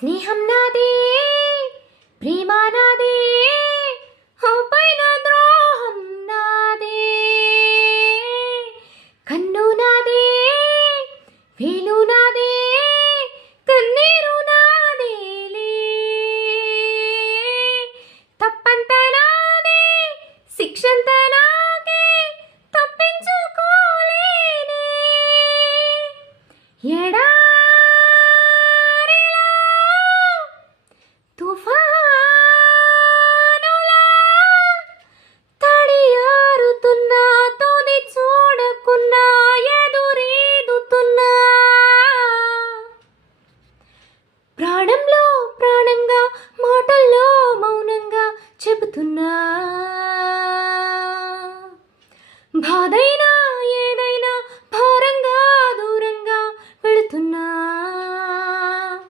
స్నేహం నాదే ప్రేమ నాదే పైన ద్రోహం నాదే కన్ను నాదే వేలు నాదే కన్నీరు నాదేలే తప్పంత నాదే శిక్షంత నాకే తప్పించుకోలేనే ఎడారిలా తుఫానులా తడియారుతున్నా తోది చూడకున్నా ఎదురీదుతున్నా ప్రాణంలో ప్రాణంగా మాటల్లో మౌనంగా చెబుతున్నా బాధైనా